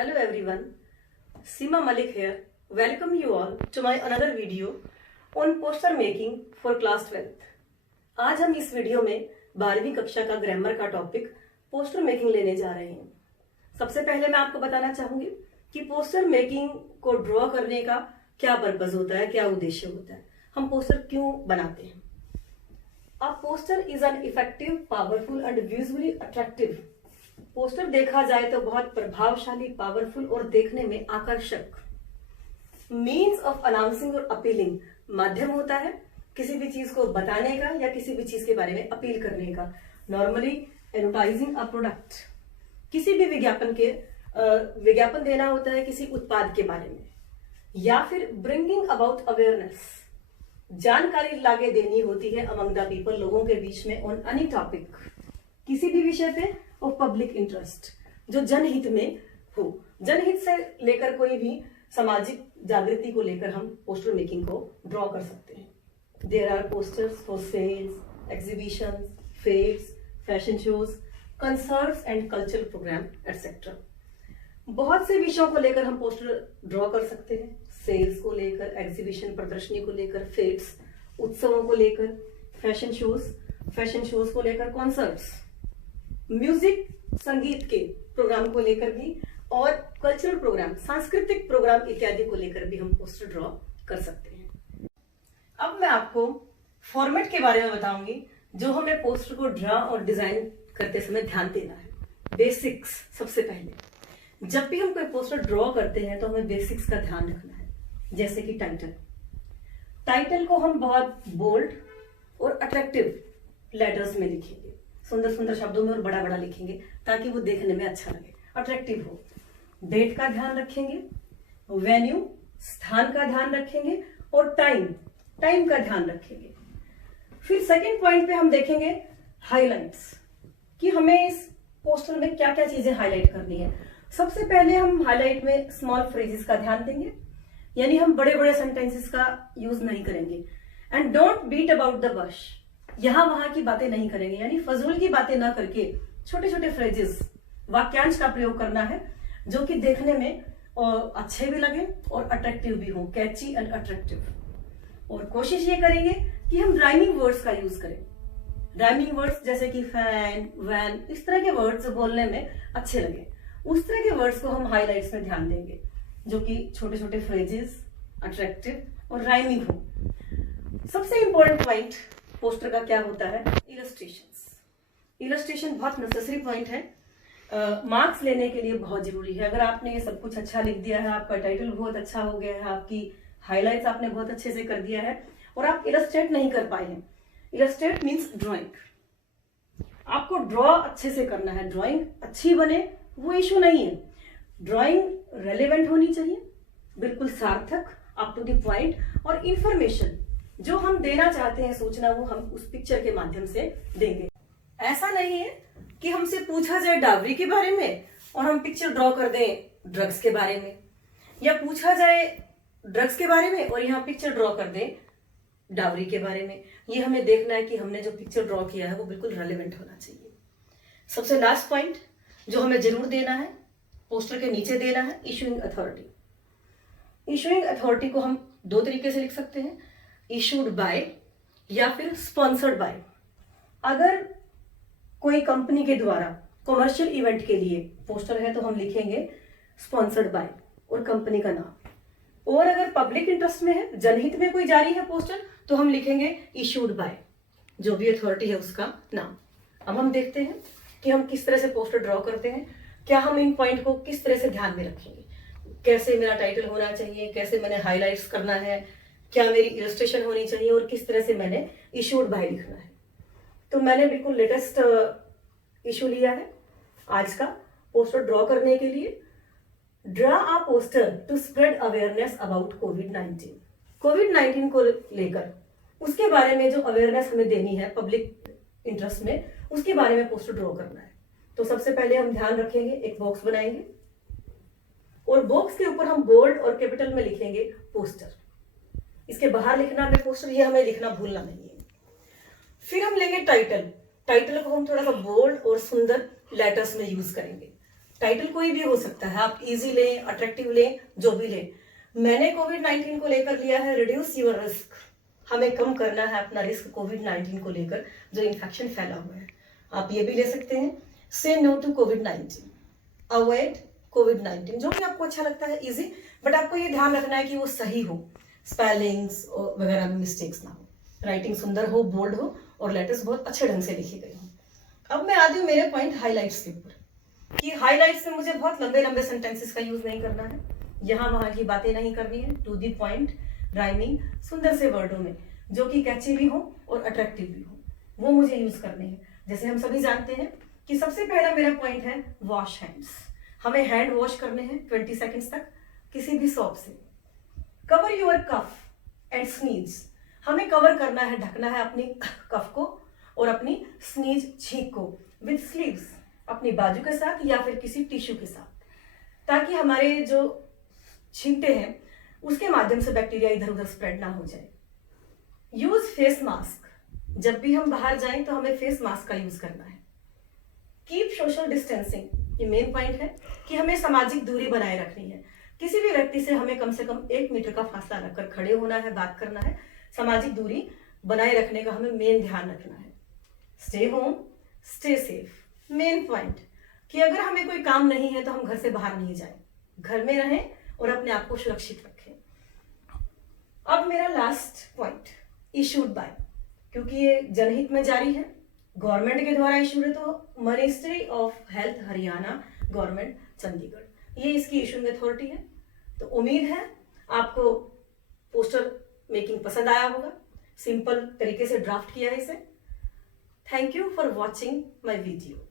Hello everyone, Seema Malik here. Welcome you all to my another video on poster making for class 12th. आज हम इस video में 12वीं कक्षा का ग्रामर का टॉपिक पोस्टर मेकिंग लेने जा रहे हैं। सबसे पहले मैं आपको बताना चाहूंगी कि पोस्टर मेकिंग को ड्रॉ करने का क्या पर्पज होता है, क्या उद्देश्य होता है, हम पोस्टर क्यों बनाते हैं। A poster is an effective, powerful and visually attractive. Poster देखा जाए तो बहुत प्रभावशाली, पावरफुल और देखने में आकर्षक मीन्स ऑफ अनाउंसिंग और अपीलिंग माध्यम होता है किसी भी चीज को बताने का या किसी भी चीज के बारे में अपील करने का। नॉर्मली एडवर्टाइजिंग अ प्रोडक्ट, किसी भी विज्ञापन देना होता है किसी उत्पाद के बारे में, या फिर ब्रिंगिंग अबाउट अवेयरनेस, जानकारी लागे देनी होती है अमंग द पीपल, लोगों के बीच में, ऑन एनी टॉपिक, किसी भी विषय पे ऑफ पब्लिक इंटरेस्ट, जो जनहित में हो। जनहित से लेकर कोई भी सामाजिक जागृति को लेकर हम पोस्टर मेकिंग को ड्रॉ कर सकते हैं। There are posters for sales, exhibition, fairs, fashion shows, concerts and cultural program etcetera. बहुत से विषयों को लेकर हम पोस्टर ड्रॉ कर सकते हैं, सेल्स को लेकर, एग्जीबिशन प्रदर्शनी को लेकर, फेट्स उत्सवों को लेकर, फैशन शोज को लेकर, कॉन्सर्ट्स म्यूजिक संगीत के प्रोग्राम को लेकर भी, और कल्चरल प्रोग्राम सांस्कृतिक प्रोग्राम इत्यादि को लेकर भी हम पोस्टर ड्रॉ कर सकते हैं। अब मैं आपको फॉर्मेट के बारे में बताऊंगी जो हमें पोस्टर को ड्रॉ और डिजाइन करते समय ध्यान देना है। बेसिक्स, सबसे पहले जब भी हम कोई पोस्टर ड्रॉ करते हैं तो हमें बेसिक्स का ध्यान रखना है। जैसे कि टाइटल को हम बहुत बोल्ड और अट्रैक्टिव लेटर्स में लिखेंगे, सुंदर सुंदर शब्दों में और बड़ा बड़ा लिखेंगे ताकि वो देखने में अच्छा लगे, अट्रैक्टिव हो। डेट का ध्यान रखेंगे, वेन्यू स्थान का ध्यान रखेंगे, और टाइम का ध्यान रखेंगे। फिर सेकंड पॉइंट पे हम देखेंगे हाइलाइट्स, कि हमें इस पोस्टर में क्या क्या चीजें हाईलाइट करनी है। सबसे पहले हम हाईलाइट में स्मॉल फ्रेजेस का ध्यान देंगे, यानी हम बड़े बड़े सेंटेंसेस का यूज नहीं करेंगे। And don't beat about the bush, यहां वहां की बातें नहीं करेंगे, यानी फजूल की बातें ना करके छोटे छोटे फ्रेजेस, वाक्यांश का प्रयोग करना है जो कि देखने में अच्छे भी लगे और अट्रैक्टिव भी हो, कैची एंड अट्रैक्टिव। और कोशिश ये करेंगे कि हम राइमिंग वर्ड्स का यूज करें। राइमिंग वर्ड्स जैसे कि फैन, वैन, इस तरह के वर्ड्स बोलने में अच्छे लगे, उस तरह के वर्ड्स को हम हाईलाइट्स में ध्यान देंगे जो कि छोटे छोटे फ्रेजेस, अट्रैक्टिव और राइमिंग हो। सबसे इंपॉर्टेंट पॉइंट पोस्टर का क्या होता है, इलस्ट्रेशन बहुत नेसेसरी पॉइंट है, मार्क्स लेने के लिए बहुत जरूरी है। अगर आपने ये सब कुछ अच्छा लिख दिया है, आपका टाइटल बहुत अच्छा हो गया है, आपकी हाइलाइट्स आपने बहुत अच्छे से कर दिया है, और आप इलस्ट्रेट नहीं कर पाए हैं। इलस्ट्रेट मीन्स ड्राइंग, आपको ड्रॉ अच्छे से करना है। ड्राइंग अच्छी बने वो इशू नहीं है, ड्राइंग रेलेवेंट होनी चाहिए, बिल्कुल सार्थक, अप टू द पॉइंट, और इंफॉर्मेशन जो हम देना चाहते हैं सूचना, वो हम उस पिक्चर के माध्यम से देंगे। ऐसा नहीं है कि हमसे पूछा जाए डावरी के बारे में और हम पिक्चर ड्रॉ कर दें ड्रग्स के बारे में, या पूछा जाए ड्रग्स के बारे में और यहाँ पिक्चर ड्रॉ कर दें डावरी के बारे में। ये हमें देखना है कि हमने जो पिक्चर ड्रॉ किया है वो बिल्कुल रेलेवेंट होना चाहिए। सबसे लास्ट पॉइंट जो हमें जरूर देना है, पोस्टर के नीचे देना है, इशूइंग अथॉरिटी। इशूइंग अथॉरिटी को हम दो तरीके से लिख सकते हैं, इशूड बाय या फिर स्पॉन्सर्ड बाय। अगर कोई कंपनी के द्वारा कमर्शियल इवेंट के लिए पोस्टर है तो हम लिखेंगे स्पॉन्सर्ड बाय और कंपनी का नाम। और अगर पब्लिक इंटरेस्ट में है, जनहित में कोई जारी है पोस्टर, तो हम लिखेंगे इशूड बाय, जो भी अथॉरिटी है उसका नाम। अब हम देखते हैं कि हम किस तरह से पोस्टर ड्रॉ करते हैं, क्या हम इन पॉइंट को किस तरह से ध्यान में रखेंगे, कैसे मेरा टाइटल होना चाहिए, कैसे मैंने हाईलाइट्स करना है, क्या मेरी इलस्ट्रेशन होनी चाहिए, और किस तरह से मैंने इशूड बाय लिखना है। तो मैंने बिल्कुल लेटेस्ट इशू लिया है आज का पोस्टर ड्रॉ करने के लिए। Draw a poster to spread awareness about कोविड-19। कोविड-19 को लेकर उसके बारे में जो अवेयरनेस हमें देनी है पब्लिक इंटरेस्ट में, उसके बारे में पोस्टर ड्रॉ करना है। तो सबसे पहले हम ध्यान रखेंगे, एक बॉक्स बनाएंगे और बॉक्स के ऊपर हम बोल्ड और कैपिटल में लिखेंगे पोस्टर। इसके बाहर लिखना है पोस्टर, ये हमें लिखना भूलना नहीं है। फिर हम लेंगे टाइटल को हम थोड़ा सा बोल्ड और सुंदर लेटर्स में यूज करेंगे। टाइटल कोई भी हो सकता है, आप इजी लें, अट्रैक्टिव लें, जो भी लें। मैंने कोविड-19 को लेकर लिया है रिड्यूस योर रिस्क। हमें कम करना है अपना रिस्क कोविड-19 को लेकर, जो इन्फेक्शन फैला हुआ है। आप ये भी ले सकते हैं, से नो टू कोविड-19, अवॉइड कोविड-19, जो भी आपको अच्छा लगता है इजी, बट आपको ये ध्यान रखना है कि वो सही हो, स्पेलिंग्स वगैरह में मिस्टेक्स ना हो, राइटिंग सुंदर हो, बोल्ड हो और लेटर्स बहुत अच्छे ढंग से लिखे गए हो। अब मैं आती हूँ मेरे पॉइंट हाईलाइट्स के ऊपर, कि हाईलाइट्स में मुझे बहुत लंबे लंबे सेंटेंसेस का यूज नहीं करना है, यहाँ वहां की बातें नहीं करनी है, टू दी पॉइंट, राइमिंग, सुंदर से वर्डों में जो कि कैची भी हो और अट्रैक्टिव भी हो, वो मुझे यूज करने हैं। जैसे हम सभी जानते हैं कि सबसे पहला मेरा पॉइंट है वॉश हैंड्स। हमें हैंड वॉश करने हैं 20 सेकेंड्स तक किसी भी सॉप से। Cover your cough and sneeze, हमें कवर करना है, ढकना है अपनी कफ को और अपनी स्नीज, छींक को, विद स्लीव्स, अपनी बाजू के साथ या फिर किसी टिश्यू के साथ, ताकि हमारे जो छींटे हैं उसके माध्यम से बैक्टीरिया इधर उधर स्प्रेड ना हो जाए। यूज फेस मास्क, जब भी हम बाहर जाएं तो हमें फेस मास्क का यूज करना है। कीप सोशल डिस्टेंसिंग, ये मेन पॉइंट है कि हमें सामाजिक दूरी बनाए रखनी है। किसी भी व्यक्ति से हमें कम से कम 1 मीटर का फासला रखकर खड़े होना है, बात करना है, सामाजिक दूरी बनाए रखने का हमें मेन ध्यान रखना है। Stay home, stay safe, main point कि अगर हमें कोई काम नहीं है तो हम घर से बाहर नहीं जाएं, घर में रहें और अपने आप को सुरक्षित रखें। अब मेरा लास्ट पॉइंट, इशूड बाय, क्योंकि ये जनहित में जारी है, गवर्नमेंट के द्वारा इशूड है, तो ministry of health Haryana, government Chandigarh, ये इसकी इशूइंग अथॉरिटी है। तो उम्मीद है आपको पोस्टर मेकिंग पसंद आया होगा, सिंपल तरीके से ड्राफ्ट किया है इसे। Thank you for watching my video.